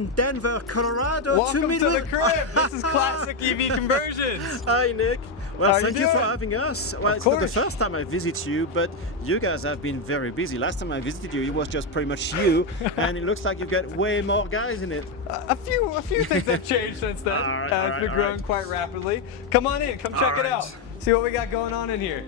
in Denver, Colorado Welcome to meet to with... the crib. This is classic EV conversions. Hi, Nick. Well, How thank you you for doing? having us. Well, Of it's not the course. first time I visit you, but you guys have been very busy. Last time I visited you, it was just pretty much you, and it looks like you've got way more guys in it. A few things have changed since then. It's been growing quite rapidly. Come on in, come check it out. See what we got going on in here.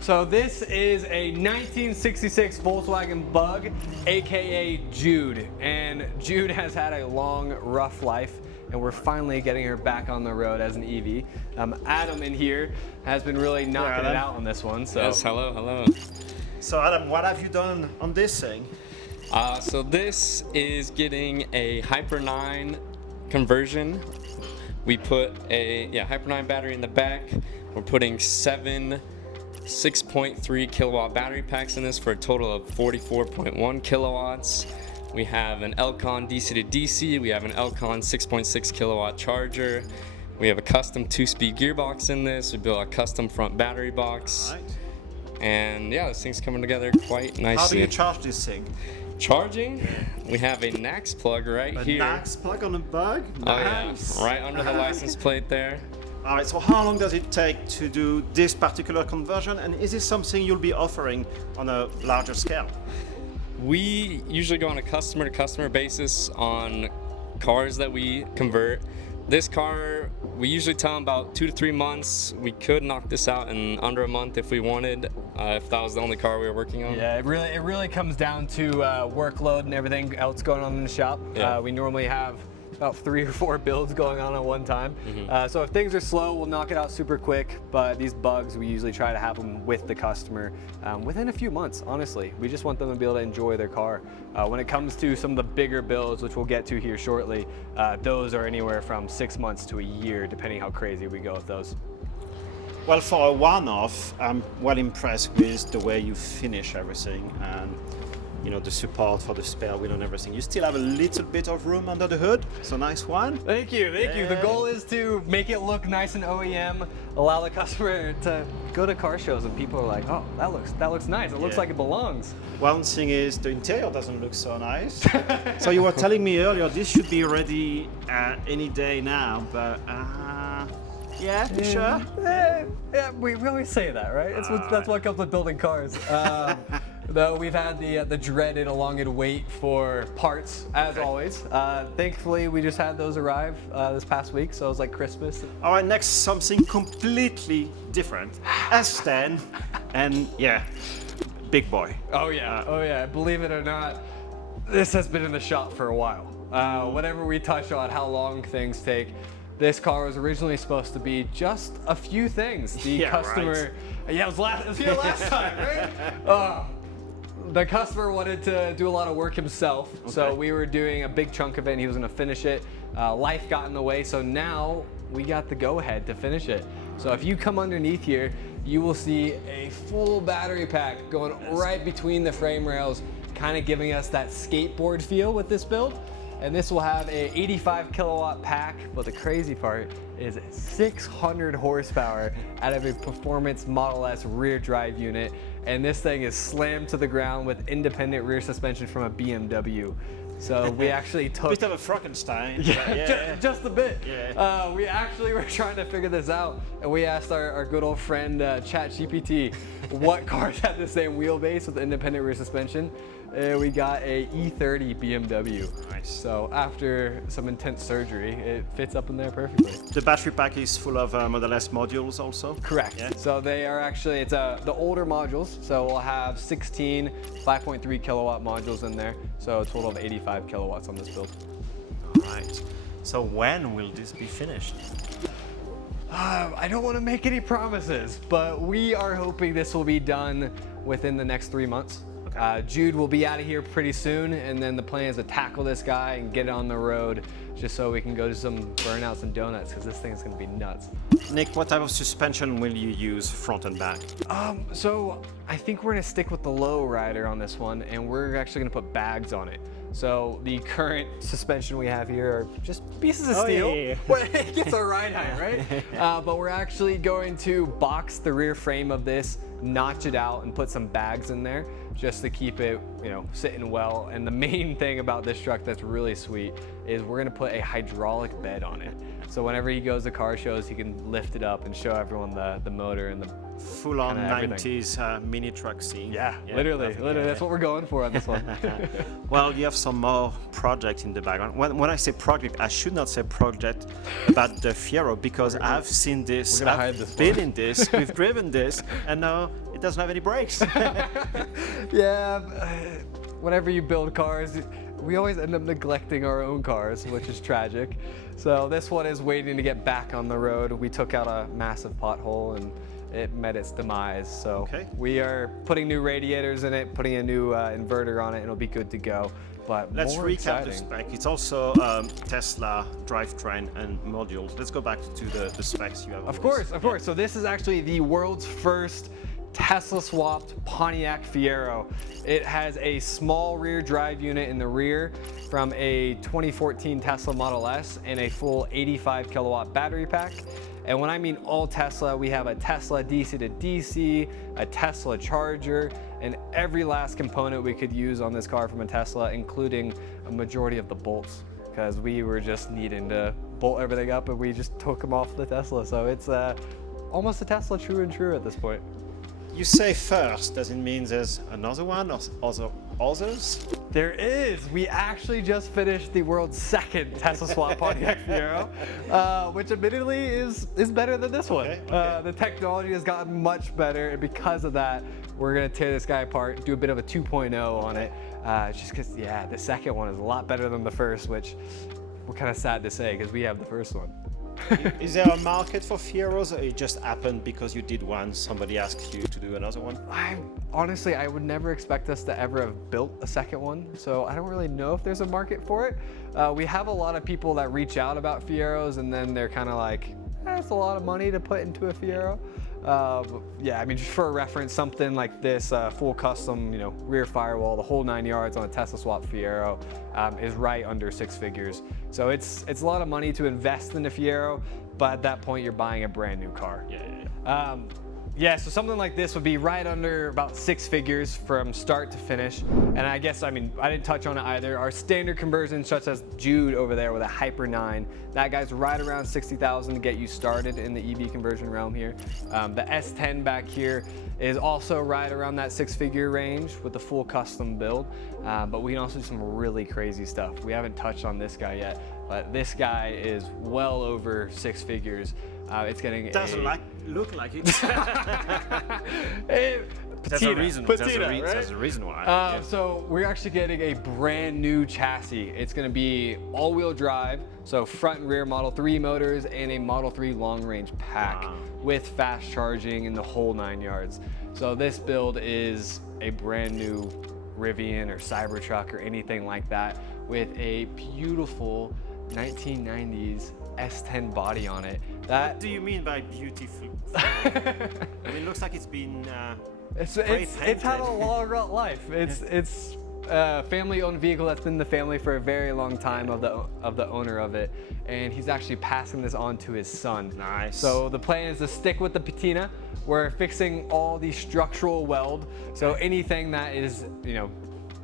So this is a 1966 Volkswagen Bug, aka Jude. And Jude has had a long, rough life, and we're finally getting her back on the road as an EV. Adam in here has been really knocking it out on this one. So. Yes, hello. So Adam, what have you done on this thing? So this is getting a Hyper 9 conversion. We put a Hyper 9 battery in the back. We're putting 7 6.3 kilowatt battery packs in this for a total of 44.1 kilowatts. We have an Elcon DC to DC. We have an Elcon 6.6 kilowatt charger. We have a custom 2-speed gearbox in this. We built a custom front battery box. And yeah, this thing's coming together quite nicely. How do you charge this thing? Charging, we have a NAX plug right here. A NAX plug on a Bug? Nice. Oh yeah, right under the license plate there. All right, so how long does it take to do this particular conversion, and is this something you'll be offering on a larger scale? We usually go on a customer-to-customer basis on cars that we convert. This car, we usually tell them about 2 to 3 months. We could knock this out in under a month if we wanted, if that was the only car we were working on. Yeah, it really comes down to workload and everything else going on in the shop. Yeah. We normally have about 3 or 4 builds going on at one time. So if things are slow, we'll knock it out super quick, but these bugs, we usually try to have them with the customer within a few months, honestly. We just want them to be able to enjoy their car. When it comes to some of the bigger builds, which we'll get to here shortly, those are anywhere from 6 months to a year, depending how crazy we go with those. Well, for a one-off, I'm well impressed with the way you finish everything and the support for the spare wheel and everything. You still have a little bit of room under the hood, so nice one. Thank you. The goal is to make it look nice and OEM, allow the customer to go to car shows and people are like, oh, that looks nice. It looks like it belongs. One thing is the interior doesn't look so nice. So you were telling me earlier this should be ready any day now, but yeah, sure. Yeah, we always say that, right? That's what comes with building cars. Though we've had the dreaded elongated wait for parts, as always. Thankfully, we just had those arrive this past week, so it was like Christmas. All right, next, something completely different. S10, and yeah, big boy. Oh yeah, believe it or not, this has been in the shop for a while. Whenever we touch on how long things take, this car was originally supposed to be just a few things. The customer, it was here last time, right? The customer wanted to do a lot of work himself, so we were doing a big chunk of it and he was going to finish it. Life got in the way, so now we got the go-ahead to finish it. So if you come underneath here, you will see a full battery pack going right between the frame rails, kind of giving us that skateboard feel with this build. And this will have a 85 kilowatt pack, but the crazy part is 600 horsepower out of a performance Model S rear drive unit. And this thing is slammed to the ground with independent rear suspension from a BMW. So we actually took... Bit of a Frankenstein. Just a bit. Yeah. We actually were trying to figure this out, and we asked our good old friend ChatGPT what cars had the same wheelbase with independent rear suspension. We got a E30 BMW. Nice. So after some intense surgery, it fits up in there perfectly. The battery pack is full of Model S modules also? Correct. Yeah. So they are actually, it's the older modules. So we'll have 16 5.3 kilowatt modules in there. So a total of 85 kilowatts on this build. All right. So when will this be finished? I don't want to make any promises, but we are hoping this will be done within the next 3 months. Jude will be out of here pretty soon, and then the plan is to tackle this guy and get it on the road just so we can go to some burnouts and donuts, because this thing is going to be nuts. Nick, what type of suspension will you use front and back? So I think we're going to stick with the low rider on this one, and we're actually going to put bags on it. So the current suspension we have here are just pieces of steel. Well, it gets a ride height, right? But we're actually going to box the rear frame of this, notch it out, and put some bags in there, just to keep it, sitting well. And the main thing about this truck that's really sweet is we're gonna put a hydraulic bed on it. So whenever he goes to car shows, he can lift it up and show everyone the motor and the full-on kinda everything. 90s mini truck scene. Yeah, literally, that's what we're going for on this one. Well, you have some more project in the background. When I say project, I should not say project about the Fiero because I've seen this, gonna hide I've this been one. in this, we've driven this, and now it doesn't have any brakes. Yeah, whenever you build cars, we always end up neglecting our own cars, which is tragic. So this one is waiting to get back on the road. We took out a massive pothole and it met its demise. So we are putting new radiators in it, putting a new inverter on it, and it'll be good to go. But Let's more recap the exciting. spec. It's also Tesla drivetrain and modules. Let's go back to the specs you have. Of course. So this is actually the world's first Tesla-swapped Pontiac Fiero. It has a small rear drive unit in the rear from a 2014 Tesla Model S and a full 85 kilowatt battery pack. And when I mean all Tesla, we have a Tesla DC to DC, a Tesla charger, and every last component we could use on this car from a Tesla, including a majority of the bolts, because we were just needing to bolt everything up and we just took them off the Tesla. So it's almost a Tesla true and true at this point. You say first, does it mean there's another one or others? There is. We actually just finished the world's second Tesla-swapped Pontiac Fiero, which admittedly is better than this one. Okay. The technology has gotten much better, and because of that, we're gonna tear this guy apart, do a bit of a 2.0 on it, just because, the second one is a lot better than the first, which we're kind of sad to say because we have the first one. Is there a market for Fieros, or it just happened because you did one, somebody asked you to do another one? Honestly, I would never expect us to ever have built a second one, so I don't really know if there's a market for it. We have a lot of people that reach out about Fieros, and then they're kind of like, it's a lot of money to put into a Fiero. Just for a reference, something like this, full custom, rear firewall, the whole 9 yards on a Tesla-swapped Fiero is right under 6 figures. So it's a lot of money to invest in a Fiero, but at that point you're buying a brand new car. So something like this would be right under about 6 figures from start to finish. And I guess, I didn't touch on it either. Our standard conversions, such as Jude over there with a Hyper 9, that guy's right around 60,000 to get you started in the EV conversion realm here. The S10 back here is also right around that 6-figure range with the full custom build. But we can also do some really crazy stuff. We haven't touched on this guy yet, but this guy is well over 6 figures. It's getting Doesn't look like it. There's a reason. Patina, right? There's a reason why. So we're actually getting a brand new chassis. It's going to be all-wheel drive, so front and rear Model 3 motors and a Model 3 long-range pack with fast charging in the whole 9 yards. So this build is a brand new Rivian or Cybertruck or anything like that with a beautiful 1990s S10 body on it. What do you mean by beautiful? It looks like it's been It's had a long life. It's a family-owned vehicle that's been in the family for a very long time of the owner of it, and he's actually passing this on to his son. Nice. So the plan is to stick with the patina. We're fixing all the structural weld, so anything that is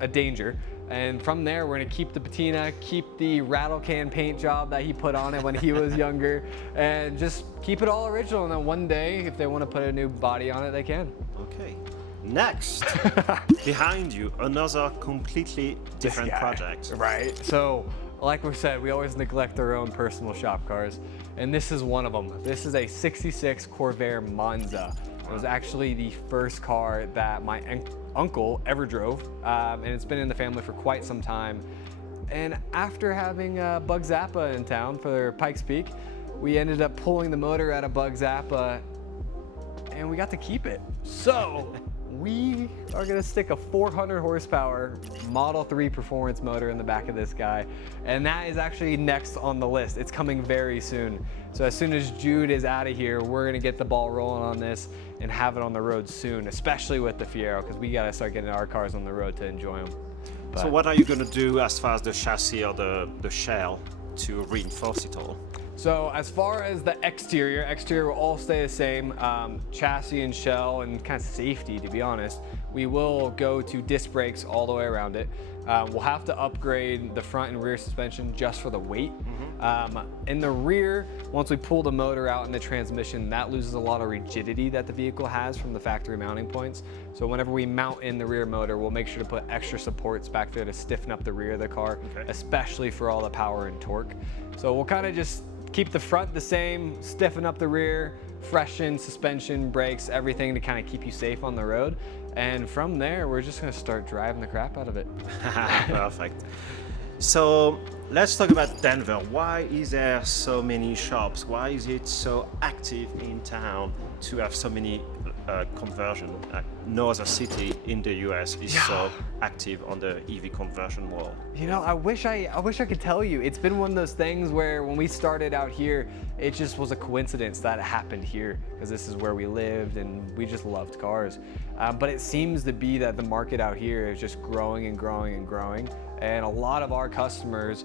a danger. And from there, we're gonna keep the patina, keep the rattle can paint job that he put on it when he was younger, and just keep it all original. And then one day, if they want to put a new body on it, they can. Okay. Next, behind you, another completely different project. Right. So, like we said, we always neglect our own personal shop cars, and this is one of them. This is a '66 Corvair Monza. It was actually the first car that my uncle ever drove, and it's been in the family for quite some time. And after having Bug Zappa in town for Pikes Peak, we ended up pulling the motor out of Bug Zappa, and we got to keep it. So we are gonna stick a 400 horsepower Model 3 performance motor in the back of this guy, and that is actually next on the list. It's coming very soon. So as soon as Jude is out of here, we're gonna get the ball rolling on this and have it on the road soon, especially with the Fiero, because we gotta start getting our cars on the road to enjoy them. So what are you gonna do as far as the chassis or the shell to reinforce it all? So as far as the exterior will all stay the same. Chassis and shell and kind of safety, to be honest, we will go to disc brakes all the way around it. We'll have to upgrade the front and rear suspension just for the weight. In the rear, once we pull the motor out in the transmission, that loses a lot of rigidity that the vehicle has from the factory mounting points. So whenever we mount in the rear motor, we'll make sure to put extra supports back there to stiffen up the rear of the car, especially for all the power and torque. So we'll kind of just keep the front the same, stiffen up the rear, freshen suspension, brakes, everything to kind of keep you safe on the road. And from there, we're just gonna start driving the crap out of it. Perfect. So let's talk about Denver. Why is there so many shops? Why is it so active in town to have so many conversion? No other city in the US is so active on the EV conversion world. You know, I wish I could tell you. It's been one of those things where when we started out here, it just was a coincidence that it happened here because this is where we lived and we just loved cars. But it seems to be that the market out here is just growing and growing and growing. And a lot of our customers,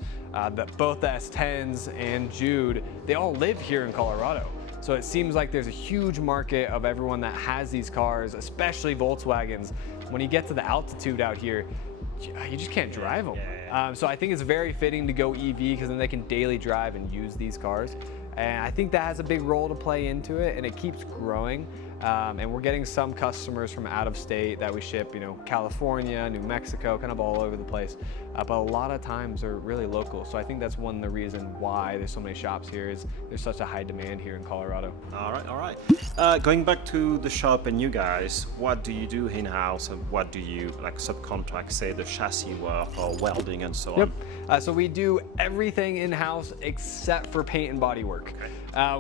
both the S10s and Jude, they all live here in Colorado. So it seems like there's a huge market of everyone that has these cars, especially Volkswagens. When you get to the altitude out here, you just can't drive them. So I think it's very fitting to go EV because then they can daily drive and use these cars. And I think that has a big role to play into it, and it keeps growing. And we're getting some customers from out of state that we ship, you know, California, New Mexico, kind of all over the place. But a lot of times they're really local. So I think that's one of the reasons why there's so many shops here is there's such a high demand here in Colorado. All right. Going back to the shop and you guys, what do you do in-house and what do you like subcontract, say the chassis work or welding and so on? So we do everything in-house except for paint and body work.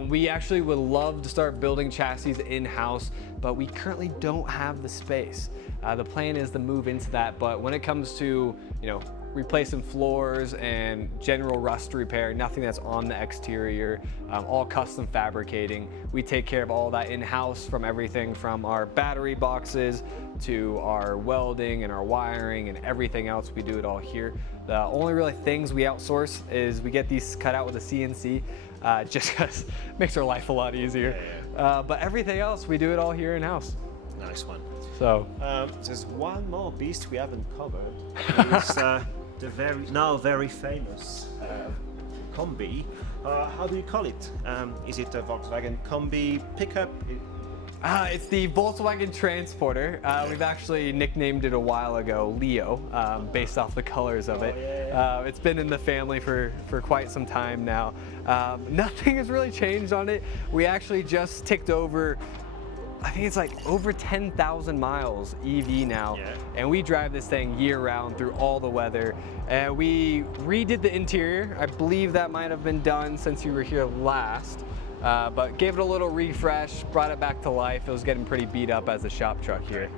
We actually would love to start building chassis in-house, but we currently don't have the space. The plan is to move into that, but when it comes to, you know, replacing floors and general rust repair, nothing that's on the exterior, all custom fabricating. We take care of all that in-house, from everything from our battery boxes to our welding and our wiring and everything else. We do it all here. The only really things we outsource is we get these cut out with a CNC, just because it makes our life a lot easier. But everything else, we do it all here in-house. Nice one. So there's one more beast we haven't covered. It's the very famous Combi. How do you call it? Is it a Volkswagen Combi pickup? It's the Volkswagen Transporter. We've actually nicknamed it a while ago Leo, based off the colors of it. It's been in the family for quite some time now. Nothing has really changed on it. We actually just ticked over, I think it's like over 10,000 miles EV now, and we drive this thing year-round through all the weather. And we redid the interior. I believe that might have been done since you were here last, but gave it a little refresh, brought it back to life. It was getting pretty beat up as a shop truck here.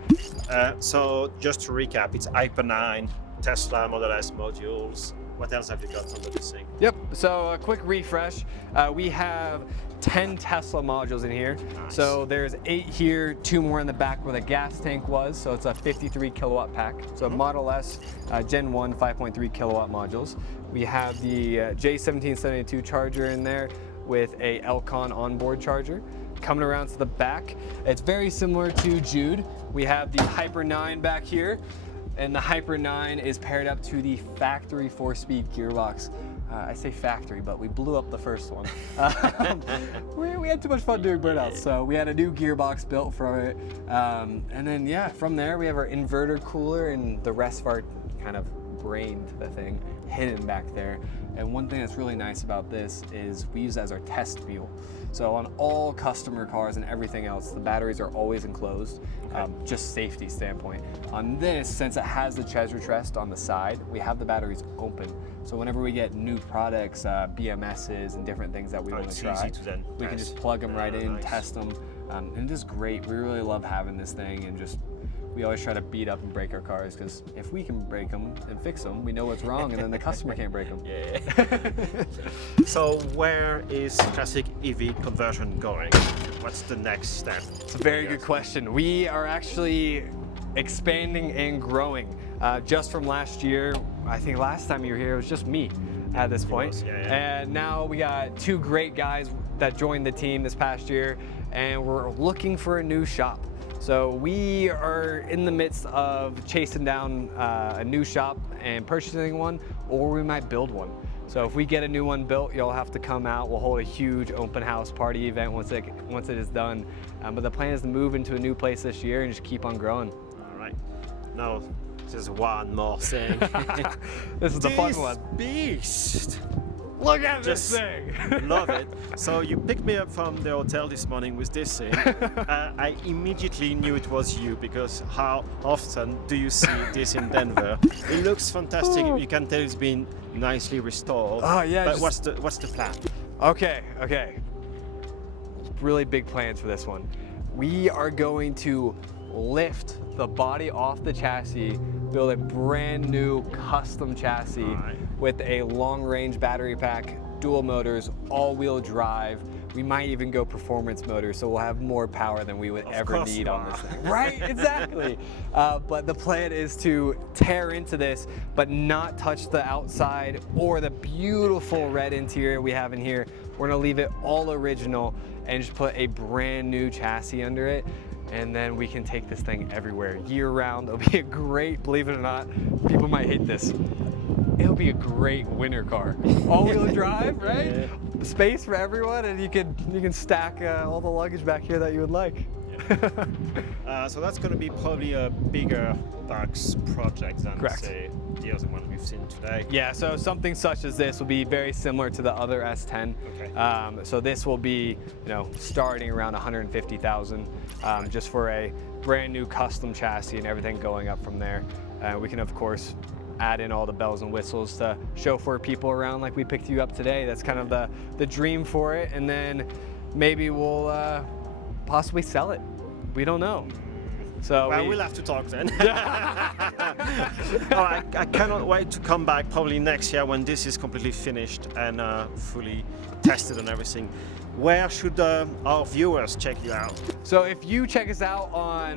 So just to recap, it's Hyper 9, Tesla Model S modules. What else have you got under this thing? Yep, so a quick refresh. We have 10 Tesla modules in here. Nice. So there's 8 here, 2 more in the back where the gas tank was. So it's a 53 kilowatt pack. So Model S Gen 1 5.3 kilowatt modules. We have the J1772 charger in there with a Elcon onboard charger. Coming around to the back, it's very similar to Jude. We have the Hyper 9 back here, and the Hyper 9 is paired up to the factory 4-speed gearbox. I say factory, but we blew up the first one. We had too much fun doing burnouts, so we had a new gearbox built for it. And then, from there we have our inverter cooler and the rest of our kind of brain to the thing hidden back there. And one thing that's really nice about this is we use it as our test fuel. So on all customer cars and everything else, the batteries are always enclosed, just safety standpoint. On this, since it has the treasure chest on the side, we have the batteries open. So whenever we get new products, BMSs and different things that we want to try, we can just plug them right in, test them, and it is great. We really love having this thing, and just we always try to beat up and break our cars, because if we can break them and fix them, we know what's wrong, and then the customer can't break them. So where is classic EV conversion going? What's the next step? It's a very good question. We are actually expanding and growing. Just from last year, I think last time you were here, it was just me at this point. And now we got 2 great guys that joined the team this past year, and we're looking for a new shop. So we are in the midst of chasing down a new shop and purchasing one, or we might build one. So if we get a new one built, you'll have to come out. We'll hold a huge open house party event once it is done. But the plan is to move into a new place this year and just keep on growing. All right. Now, there's one more thing. This is the fun one. Beast. Look at Just this thing. Love it. So you picked me up from the hotel this morning with this thing. I immediately knew it was you, because how often do you see this in Denver? It looks fantastic. You can tell it's been nicely restored. Oh yeah. But what's the plan? Okay. Really big plans for this one. We are going to lift the body off the chassis, build a brand new custom chassis with a long-range battery pack, dual motors, all-wheel drive. We might even go performance motors, so we'll have more power than we would ever need on this thing. Right, exactly. But the plan is to tear into this, but not touch the outside or the beautiful red interior we have in here. We're gonna leave it all original and just put a brand new chassis under it. And then we can take this thing everywhere, year round. It'll be a great, believe it or not, people might hate this, it'll be a great winter car. All-wheel drive, right? Yeah. Space for everyone, and you can stack all the luggage back here that you would like. So that's going to be probably a bigger box project than, Correct. say, the other one we've seen today. Yeah, so something such as this will be very similar to the other S10. Okay. So this will be, starting around 150,000, just for a brand new custom chassis and everything going up from there. We can of course add in all the bells and whistles to chauffeur people around like we picked you up today. That's kind of the dream for it, and then maybe we'll possibly sell it. We don't know. So we'll have to talk then. I cannot wait to come back probably next year when this is completely finished and fully tested and everything. Where should our viewers check you out? So if you check us out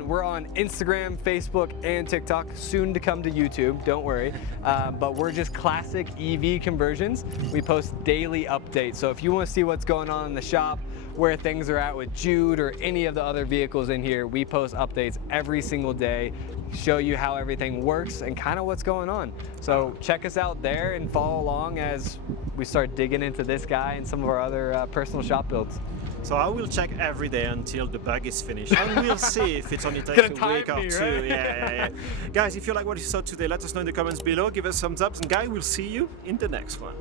we're on Instagram, Facebook, and TikTok, soon to come to YouTube, don't worry. But we're just classic EV conversions. We post daily updates. So if you want to see what's going on in the shop, where things are at with Jude or any of the other vehicles in here, we post updates every single day, show you how everything works and kind of what's going on. So check us out there and follow along as we start digging into this guy and some of our other personal shop builds. So I will check every day until the bug is finished, and we'll see if it only takes a week or two. Right? Yeah. Guys, if you like what you saw today, let us know in the comments below. Give us a thumbs up, and guys, we'll see you in the next one.